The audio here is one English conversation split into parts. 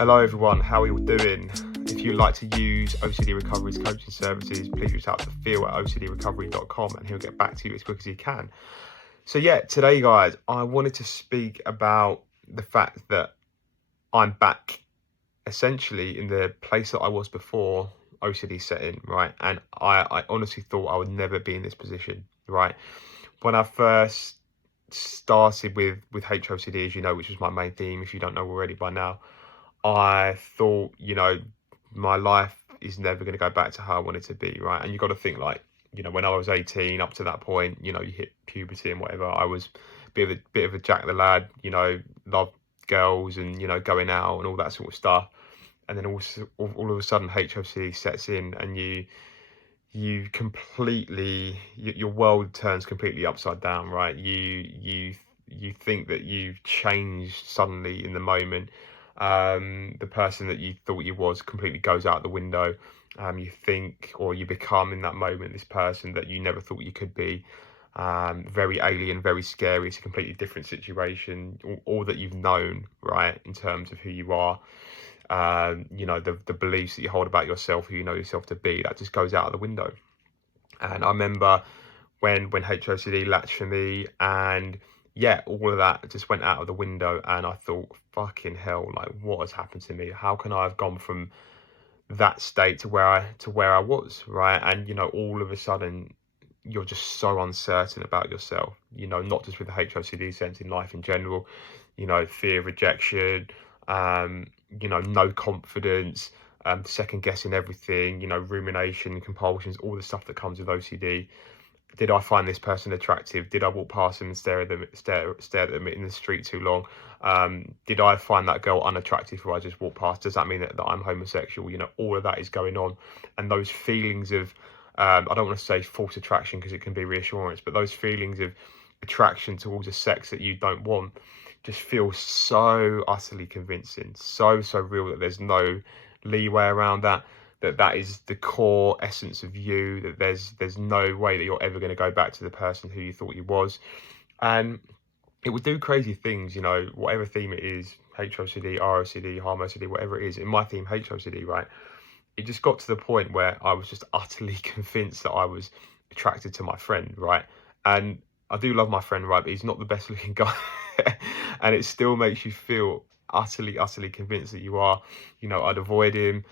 Hello everyone, how are you all doing? If you'd like to use OCD Recovery's coaching services, please reach out to Phil at ocdrecovery.com and he'll get back to you as quick as he can. So yeah, today guys, I wanted to speak about the fact that I'm back essentially in the place that I was before OCD set in, right? And I honestly thought I would never be in this position, right? When I first started with HOCD, as you know, which was my main theme, if you don't know already by now, I thought, my life is never going to go back to how I want it to be, right? And you got to think like, when I was 18, up to that point, you hit puberty and whatever. I was a bit of a Jack the lad, loved girls and going out and all that sort of stuff. And then also all of a sudden HOC sets in, and you completely your world turns completely upside down, right? You think that you've changed suddenly in the moment. The person that you thought you was completely goes out the window. You think, or you become in that moment, this person that you never thought you could be. Very alien, very scary. It's a completely different situation. All that you've known, right, in terms of who you are. The beliefs that you hold about yourself, who you know yourself to be, that just goes out of the window. And I remember when HOCD latched for me, and yeah, all of that just went out of the window, and I thought, fucking hell, like what has happened to me? How can I have gone from that state to where I was, right? And all of a sudden you're just so uncertain about yourself, not just with the HOCD sense, in life in general, fear of rejection, no confidence, second guessing everything, rumination, compulsions, all the stuff that comes with OCD. Did I find this person attractive? Did I walk past them and stare at them in the street too long? Did I find that girl unattractive who I just walked past? Does that mean that I'm homosexual? All of that is going on. And those feelings of, I don't want to say false attraction because it can be reassurance, but those feelings of attraction towards a sex that you don't want just feel so utterly convincing, so real, that there's no leeway around that. That is the core essence of you, that there's no way that you're ever going to go back to the person who you thought you was. And it would do crazy things, whatever theme it is, HOCD, ROCD, harm OCD, whatever it is. In my theme, HOCD, right, it just got to the point where I was just utterly convinced that I was attracted to my friend, right? And I do love my friend, right, but he's not the best looking guy. And it still makes you feel utterly convinced that you are. I'd avoid him.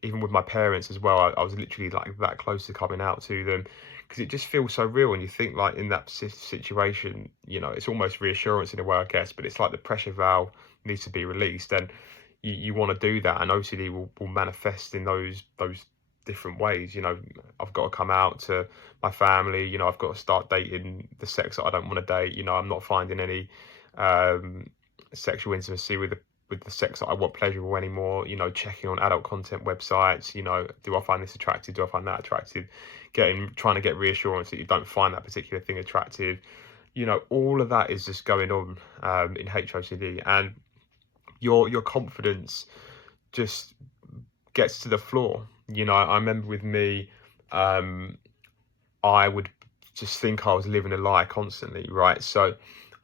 Even with my parents as well, I was literally like that close to coming out to them, because it just feels so real. And you think, like, in that situation, it's almost reassurance in a way, I guess, but it's like the pressure valve needs to be released, and you want to do that, and OCD will manifest in those different ways. I've got to come out to my family, I've got to start dating the sex that I don't want to date. I'm not finding any sexual intimacy with the sex that I want pleasurable anymore. Checking on adult content websites, do I find this attractive? Do I find that attractive? Trying to get reassurance that you don't find that particular thing attractive. All of that is just going on in HOCD, and your confidence just gets to the floor. I remember with me, I would just think I was living a lie constantly, right? So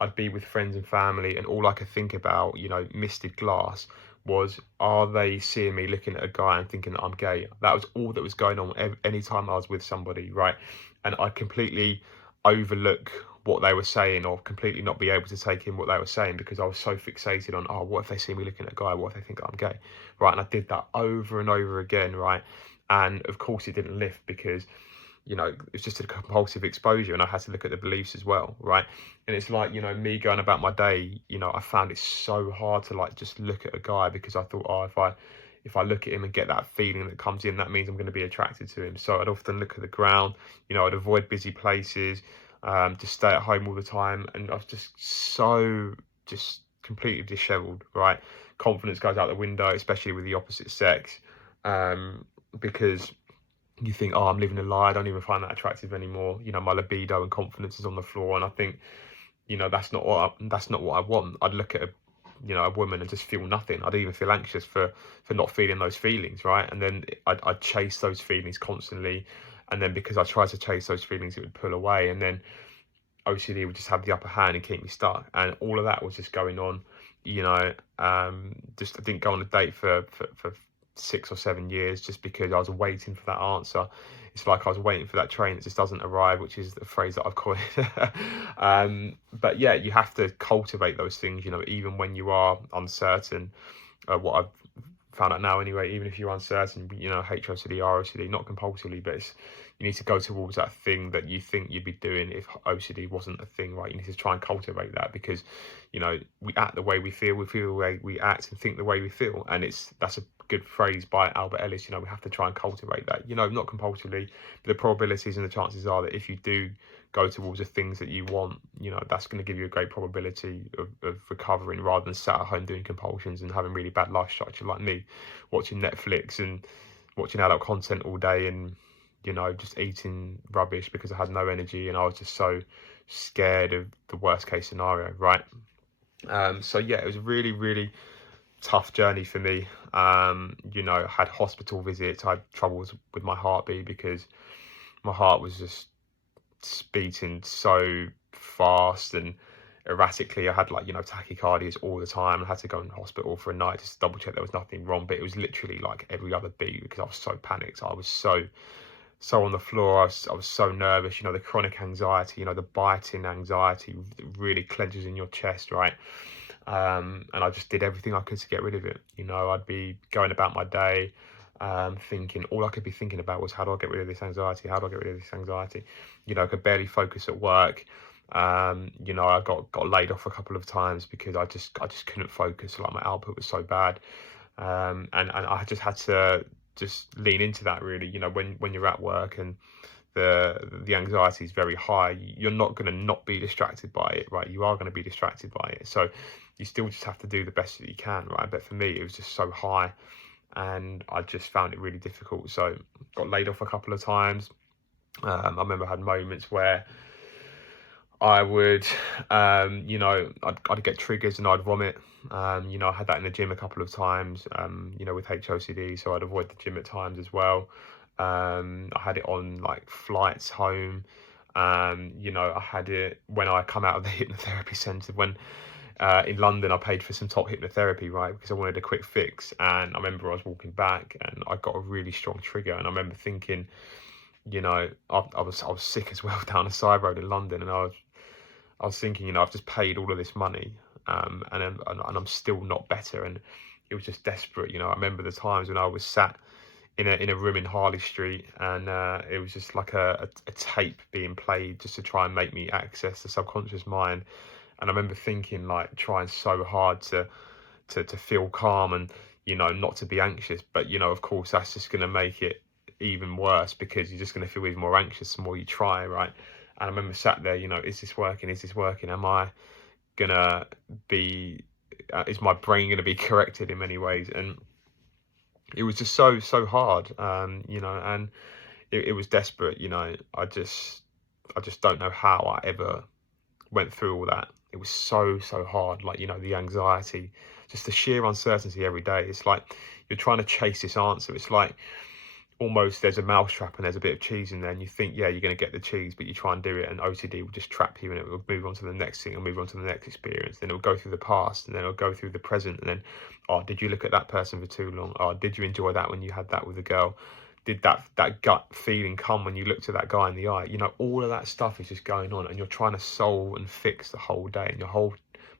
I'd be with friends and family, and all I could think about, misted glass, was, are they seeing me looking at a guy and thinking that I'm gay? That was all that was going on anytime I was with somebody, right? And I completely overlook what they were saying, or completely not be able to take in what they were saying, because I was so fixated on, what if they see me looking at a guy? What if they think I'm gay? Right? And I did that over and over again, right? And of course it didn't lift, because it's just a compulsive exposure, and I had to look at the beliefs as well, right? And it's like, me going about my day, I found it so hard to like just look at a guy, because I thought, if I look at him and get that feeling that comes in, that means I'm going to be attracted to him. So I'd often look at the ground, I'd avoid busy places, just stay at home all the time, and I was just completely disheveled, right? Confidence goes out the window, especially with the opposite sex, because you think, I'm living a lie, I don't even find that attractive anymore. My libido and confidence is on the floor, and I think, that's not what I want. I'd look at a woman and just feel nothing. I'd even feel anxious for not feeling those feelings, right? And then I'd chase those feelings constantly, and then because I tried to chase those feelings, it would pull away, and then OCD would just have the upper hand and keep me stuck. And all of that was just going on you know, just I didn't go on a date for 6 or 7 years just because I was waiting for that answer. It's like I was waiting for that train that just doesn't arrive, which is the phrase that I've coined. But yeah, you have to cultivate those things, you know, even when you are uncertain. What I've found out now anyway, even if you're uncertain, you know, HOCD, ROCD, not compulsively, but you need to go towards that thing that you think you'd be doing if OCD wasn't a thing, right? You need to try and cultivate that, because, you know, we act the way we feel the way we act, and think the way we feel. And that's a good phrase by Albert Ellis. You know, we have to try and cultivate that, you know, not compulsively, but the probabilities and the chances are that if you do go towards the things that you want, you know, that's going to give you a great probability of recovering, rather than sat at home doing compulsions and having really bad life structure like me, watching Netflix and watching adult content all day, and, you know, just eating rubbish because I had no energy and I was just so scared of the worst case scenario, right? So yeah, it was a really, really tough journey for me. You know, I had hospital visits, I had troubles with my heartbeat because my heart was just beating so fast and erratically. I had, like, you know, tachycardias all the time. I had to go in hospital for a night just to double check there was nothing wrong, but it was literally like every other beat because I was so panicked. I was so on the floor. I was so nervous. You know, the chronic anxiety, you know, the biting anxiety really clenches in your chest, right? And I just did everything I could to get rid of it. You know, I'd be going about my day, thinking, all I could be thinking about was, how do I get rid of this anxiety? How do I get rid of this anxiety? You know, I could barely focus at work. You know, I got laid off a couple of times because I just couldn't focus. Like, my output was so bad. And I just had to just lean into that, really. You know, when you're at work and the anxiety is very high, you're not going to not be distracted by it, right? You are going to be distracted by it. So you still just have to do the best that you can, right? But for me, it was just so high, and I just found it really difficult. So got laid off a couple of times. I remember I had moments where I would, you know, I'd get triggers and I'd vomit. You know, I had that in the gym a couple of times, you know, with HOCD, so I'd avoid the gym at times as well. I had it on, like, flights home. You know, I had it when I come out of the hypnotherapy centre. When in London, I paid for some top hypnotherapy, right, because I wanted a quick fix. And I remember I was walking back and I got a really strong trigger. And I remember thinking, you know, I was sick as well down a side road in London, and I was thinking, you know, I've just paid all of this money, and I'm still not better. And it was just desperate. You know, I remember the times when I was sat in a room in Harley Street, and it was just like a tape being played just to try and make me access the subconscious mind. And I remember thinking, like, trying so hard to feel calm and, you know, not to be anxious. But, you know, of course, that's just going to make it even worse, because you're just going to feel even more anxious the more you try, right? And I remember sat there, you know, is this working? Is this working? Am I gonna be? Is my brain gonna be corrected in many ways? And it was just so hard, you know, and it was desperate. You know, I just don't know how I ever went through all that. It was so hard. Like, you know, the anxiety, just the sheer uncertainty every day. It's like you're trying to chase this answer. It's like almost there's a mousetrap and there's a bit of cheese in there, and you think, yeah, you're going to get the cheese, but you try and do it, and OCD will just trap you, and it will move on to the next thing, and move on to the next experience. Then it'll go through the past, and then it'll go through the present, and then, oh, did you look at that person for too long? Oh, did you enjoy that when you had that with a girl? Did that gut feeling come when you looked at that guy in the eye? You know, all of that stuff is just going on, and you're trying to solve and fix the whole day, and your whole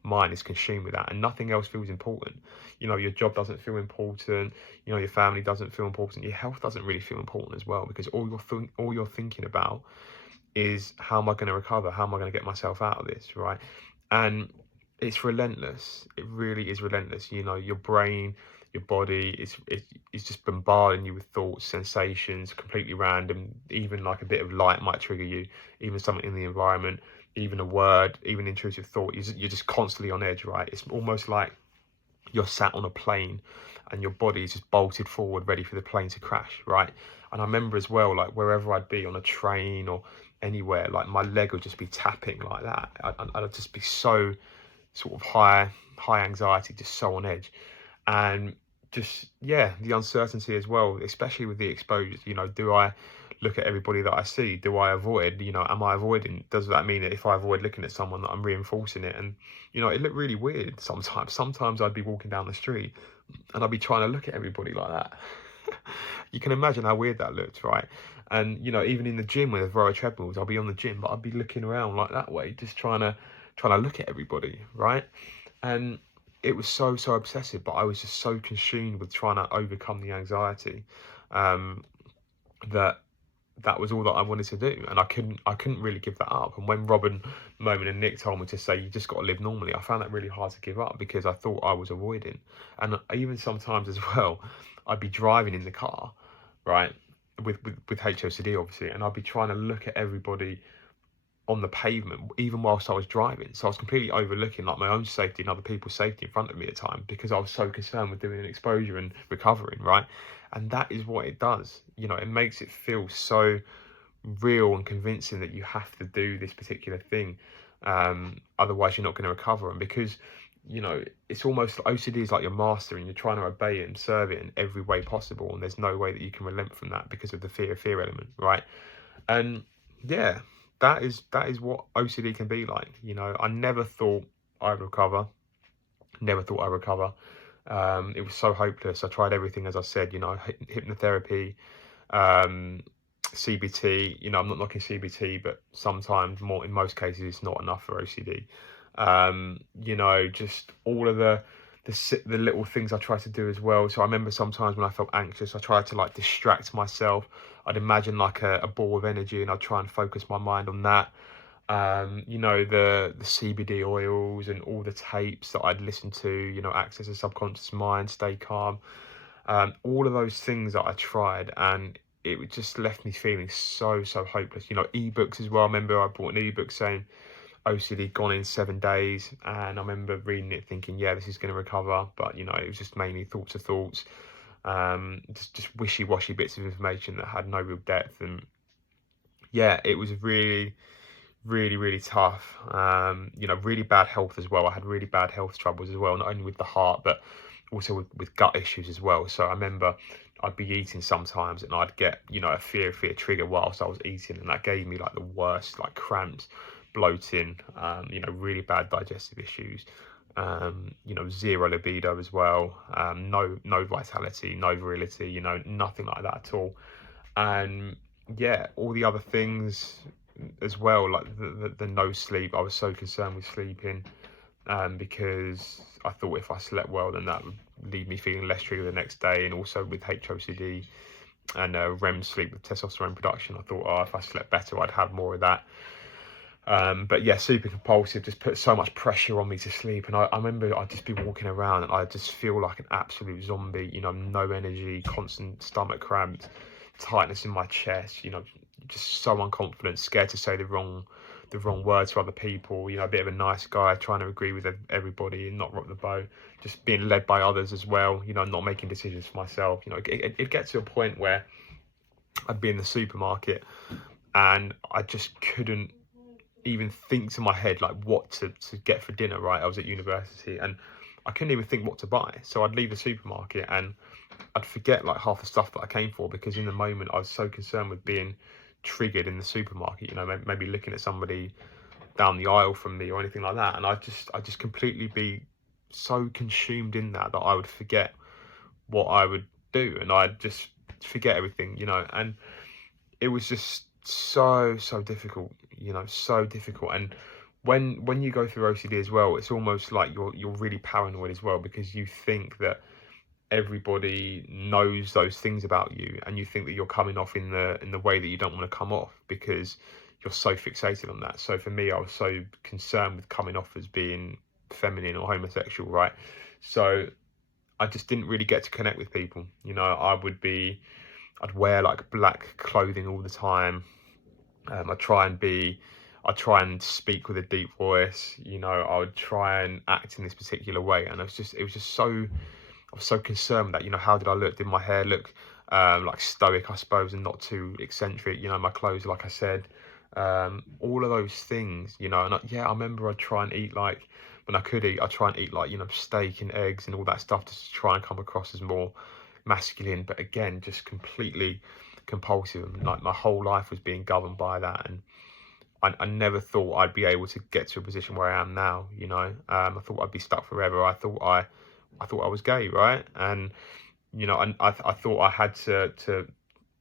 mind is consumed with that, and nothing else feels important. You know, your job doesn't feel important, you know, your family doesn't feel important, your health doesn't really feel important as well, because all you're thinking about is, how am I going to recover? How am I going to get myself out of this, right? And it's relentless. It really is relentless. You know, your brain, your body is just bombarding you with thoughts, sensations, completely random. Even like a bit of light might trigger you, even something in the environment, even a word, even intrusive thought. You're just constantly on edge, right? It's almost like you're sat on a plane and your body is just bolted forward, ready for the plane to crash, right? And I remember as well, like, wherever I'd be, on a train or anywhere, like, my leg would just be tapping like that. I'd just be so sort of high anxiety, just so on edge. And just, yeah, the uncertainty as well, especially with the exposures. You know, do I look at everybody that I see? Do I avoid, am I avoiding? Does that mean that if I avoid looking at someone that I'm reinforcing it? And, it looked really weird sometimes. Sometimes I'd be walking down the street and I'd be trying to look at everybody like that. You can imagine how weird that looked, right? And, even in the gym with the row of treadmills, I'll be on the gym, but I'd be looking around like that way, just trying to look at everybody, right? And it was so obsessive, but I was just so consumed with trying to overcome the anxiety, that was all that I wanted to do, and I couldn't really give that up. And when Robin, Moment, and Nick told me to say you just got to live normally, I found that really hard to give up because I thought I was avoiding. And even sometimes as well, I'd be driving in the car, right, with HOCD obviously, and I'd be trying to look at everybody on the pavement even whilst I was driving. So I was completely overlooking like my own safety and other people's safety in front of me at times because I was so concerned with doing an exposure and recovering, right? And that is what it does. It makes it feel so real and convincing that you have to do this particular thing, otherwise you're not going to recover. And because it's almost OCD is like your master and you're trying to obey it and serve it in every way possible, and there's no way that you can relent from that because of the fear element, right? And yeah, that is what OCD can be like. I never thought I'd recover. Never thought I'd recover. It was so hopeless. I tried everything, as I said, hypnotherapy, CBT. I'm not knocking CBT, but sometimes, in most cases, it's not enough for OCD. Just all of the little things I tried to do as well. So I remember sometimes when I felt anxious, I tried to like distract myself. I'd imagine like a ball of energy and I'd try and focus my mind on that. The CBD oils and all the tapes that I'd listen to, access the subconscious mind, stay calm, all of those things that I tried, and it just left me feeling so hopeless. Ebooks as well. I remember I bought an ebook saying OCD gone in 7 days, and I remember reading it thinking, yeah, this is going to recover, but it was just mainly thoughts, just wishy-washy bits of information that had no real depth. And yeah, it was really tough. Really bad health as well. I had really bad health troubles as well, not only with the heart but also with gut issues as well. So I remember I'd be eating sometimes and I'd get a fear trigger whilst I was eating, and that gave me like the worst, like cramps, bloating, really bad digestive issues, zero libido as well, no vitality, no virility, nothing like that at all. And yeah, all the other things as well, like the no sleep. I was so concerned with sleeping, because I thought if I slept well, then that would leave me feeling less triggered the next day. And also with HOCD and REM sleep with testosterone production, I thought, oh, if I slept better, I'd have more of that. But yeah, super compulsive, just put so much pressure on me to sleep. And I remember I'd just be walking around and I'd just feel like an absolute zombie, no energy, constant stomach cramps, tightness in my chest, just so unconfident, scared to say the wrong words to other people, a bit of a nice guy, trying to agree with everybody and not rock the boat, just being led by others as well, not making decisions for myself. It gets to a point where I'd be in the supermarket and I just couldn't even think to my head like what to get for dinner, right? I was at university and I couldn't even think what to buy. So I'd leave the supermarket and I'd forget like half the stuff that I came for, because in the moment I was so concerned with being triggered in the supermarket, maybe looking at somebody down the aisle from me or anything like that. And I just completely be so consumed in that I would forget what I would do, and I'd just forget everything, and it was just so difficult, so difficult. And when you go through OCD as well, it's almost like you're really paranoid as well, because you think that everybody knows those things about you, and you think that you're coming off in the way that you don't want to come off because you're so fixated on that. So for me, I was so concerned with coming off as being feminine or homosexual, right? So I just didn't really get to connect with people. I'd wear like black clothing all the time. I'd try and speak with a deep voice. I would try and act in this particular way, and it was just so. I was so concerned with that. How did I look? Did my hair look like stoic, I suppose, and not too eccentric? My clothes, like I said, all of those things. And I remember I'd try and eat like, when I could eat, I'd try and eat like steak and eggs and all that stuff, just to try and come across as more masculine. But again, just completely compulsive, and like my whole life was being governed by that. And I never thought I'd be able to get to a position where I am now. I thought I'd be stuck forever. I thought I was gay, right? And I thought I had to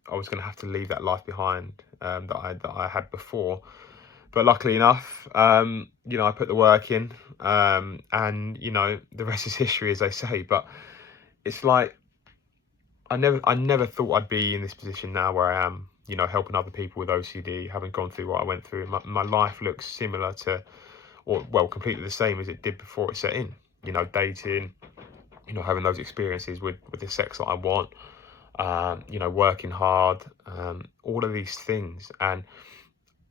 I was going to have to leave that life behind, that I had before. But luckily enough, I put the work in, and the rest is history, as they say. But it's like I never thought I'd be in this position now where I am. Helping other people with OCD, having gone through what I went through. My life looks similar to, or well, completely the same as it did before it set in. Dating, having those experiences with the sex that I want, working hard, all of these things. And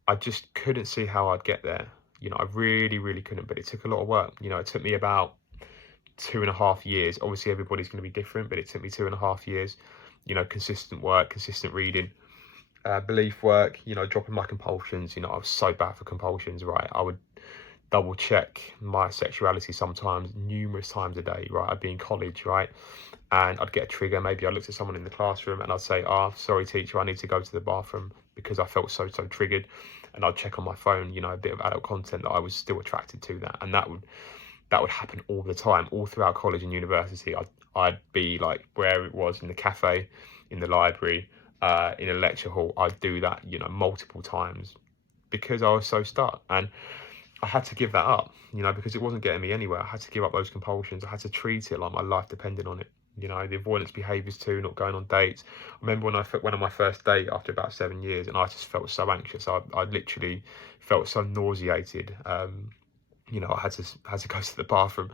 I just couldn't see how I'd get there. I really, really couldn't, but it took a lot of work. It took me about 2.5 years. Obviously, everybody's going to be different, but it took me 2.5 years, consistent work, consistent reading, belief work, dropping my compulsions. I was so bad for compulsions, right? I would double check my sexuality sometimes, numerous times a day, right? I'd be in college, right? And I'd get a trigger. Maybe I looked at someone in the classroom and I'd say, sorry, teacher, I need to go to the bathroom, because I felt so triggered. And I'd check on my phone, a bit of adult content, that I was still attracted to that. And that would happen all the time, all throughout college and university. I'd be like, where it was, in the cafe, in the library, in a lecture hall, I'd do that, multiple times, because I was so stuck. And I had to give that up, because it wasn't getting me anywhere. I had to give up those compulsions. I had to treat it like my life depended on it. The avoidance behaviours too, not going on dates. I remember when I went on my first date after about 7 years, and I just felt so anxious. I literally felt so nauseated. I had to go to the bathroom,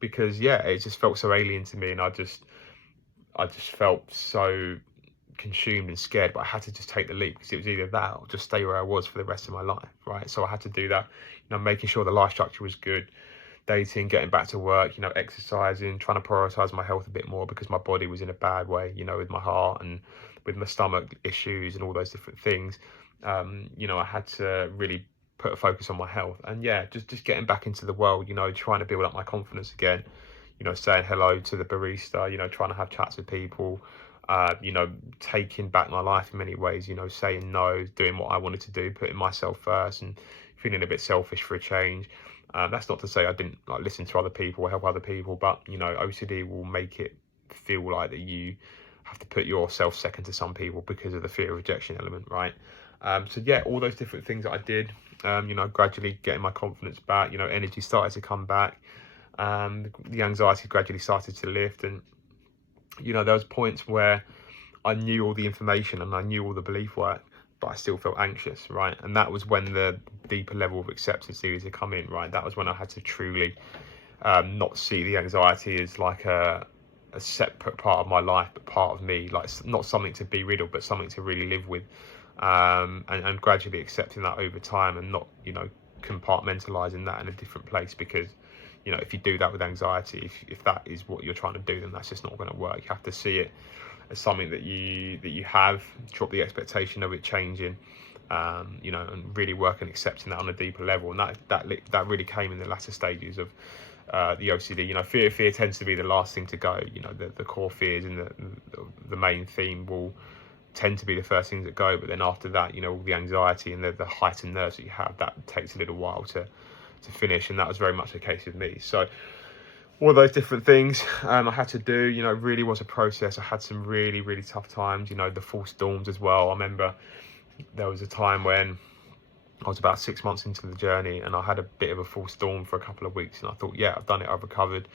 because it just felt so alien to me, and I just felt so consumed and scared. But I had to just take the leap, because it was either that or just stay where I was for the rest of my life, right? So I had to do that, making sure the life structure was good, dating, getting back to work, exercising, trying to prioritize my health a bit more, because my body was in a bad way, with my heart and with my stomach issues and all those different things. I had to really put a focus on my health, and just getting back into the world, trying to build up my confidence again, saying hello to the barista, trying to have chats with people, taking back my life in many ways, saying no, doing what I wanted to do, putting myself first, and feeling a bit selfish for a change. That's not to say I didn't listen to other people or help other people, but OCD will make it feel like that you have to put yourself second to some people because of the fear of rejection element, right? All those different things that I did, gradually getting my confidence back, energy started to come back, the anxiety gradually started to lift, and there was points where I knew all the information and I knew all the belief work, but I still felt anxious, right? And that was when the deeper level of acceptance needed to come in, right? That was when I had to truly not see the anxiety as like a separate part of my life, but part of me, like not something to be rid of, but something to really live with, and gradually accepting that over time, and not compartmentalizing that in a different place, because if you do that with anxiety, if that is what you're trying to do, then that's just not going to work. You have to see it as something that you have, drop the expectation of it changing, and really work on accepting that on a deeper level. And that really came in the latter stages of the OCD. Fear tends to be the last thing to go. The core fears and the main theme will tend to be the first things that go, but then after that, all the anxiety and the heightened nerves that you have, that takes a little while to finish, and that was very much the case with me. So all those different things I had to do, really was a process. I had some really, really tough times, the false dawns as well. I remember there was a time when I was about 6 months into the journey, and I had a bit of a false dawn for a couple of weeks, and I thought, I've done it, I've recovered.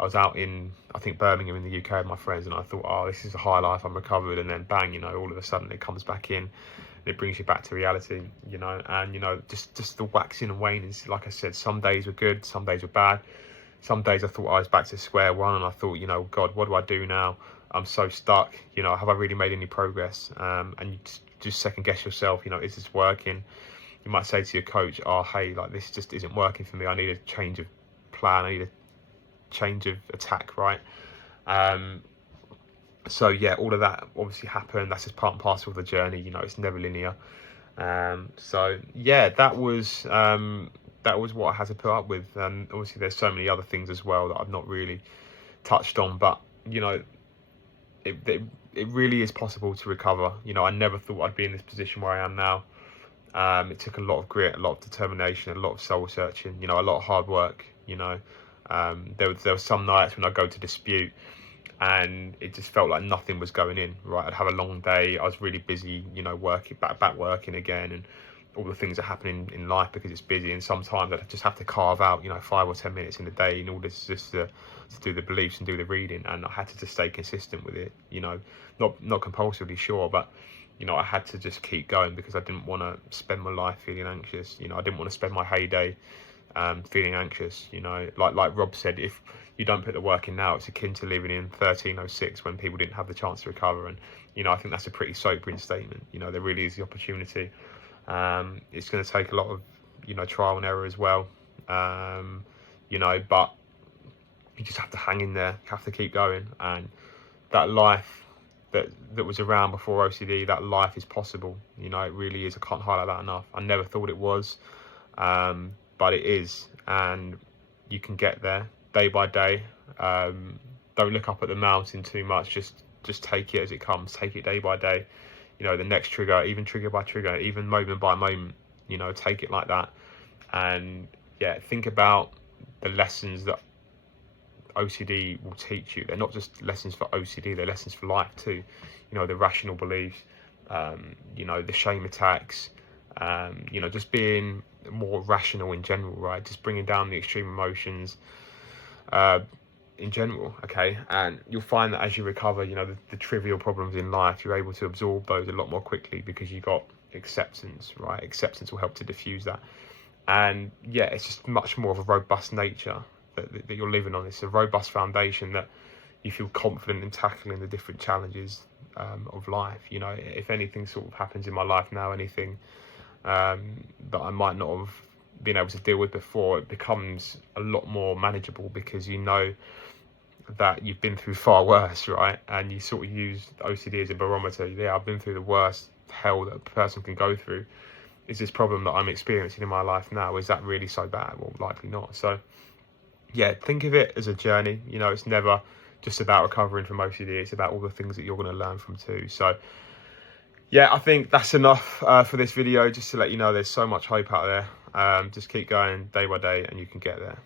I was out in, I think, Birmingham in the UK with my friends, and I thought, this is a high life, I'm recovered. And then bang, all of a sudden it comes back in, and it brings you back to reality, and just the waxing and waning. Like I said, some days were good, some days were bad. Some days I thought I was back to square one, and I thought, God, what do I do now? I'm so stuck. Have I really made any progress? And you just second guess yourself. Is this working? You might say to your coach, hey, like this just isn't working for me. I need a change of plan. I need a change of attack, right? All of that obviously happened. That's just part and parcel of the journey. It's never linear. That was what I had to put up with. And obviously there's so many other things as well that I've not really touched on, but it really is possible to recover. You know, I never thought I'd be in this position where I am now. It took a lot of grit, a lot of determination, a lot of soul searching, you know, a lot of hard work, you know. There were some nights when I go to dispute and it just felt like nothing was going in, right? I'd have a long day. I was really busy, you know, back working again, and all the things that happen in life because it's busy. And sometimes I just have to carve out, you know, 5 or 10 minutes in the day in order to do the beliefs and do the reading. And I had to just stay consistent with it, you know, not compulsively, sure, but you know, I had to just keep going because I didn't want to spend my life feeling anxious. You know, I didn't want to spend my heyday feeling anxious. You know, like Rob said, if you don't put the work in now, it's akin to living in 1306 when people didn't have the chance to recover. And you know, I think that's a pretty sobering statement. You know, there really is the opportunity. It's going to take a lot of, you know, trial and error as well. You know, but you just have to hang in there. You have to keep going, and that life that was around before OCD, that life is possible. You know, it really is. I can't highlight that enough. I never thought it was, but it is, and you can get there day by day. Don't look up at the mountain too much. Just take it as it comes. Take it day by day. You know, the next trigger, even trigger by trigger, even moment by moment. You know, take it like that, and yeah, think about the lessons that OCD will teach you. They're not just lessons for OCD, they're lessons for life too. You know, the rational beliefs, you know, the shame attacks, you know, just being more rational in general, right? Just bringing down the extreme emotions in general, okay? And you'll find that as you recover, you know, the trivial problems in life, you're able to absorb those a lot more quickly because you got acceptance, right? Acceptance will help to diffuse that. And yeah, it's just much more of a robust nature that you're living on. It's a robust foundation that you feel confident in tackling the different challenges of life. You know, if anything sort of happens in my life now, anything that I might not have been able to deal with before, it becomes a lot more manageable because you know that you've been through far worse, right? And you sort of use OCD as a barometer. Yeah, I've been through the worst hell that a person can go through. Is this problem that I'm experiencing in my life now, is that really so bad? Well, likely not. So yeah, think of it as a journey. You know, it's never just about recovering from OCD. It's about all the things that you're going to learn from too. So yeah, I think that's enough for this video, just to let you know there's so much hope out there. Just keep going day by day and you can get there.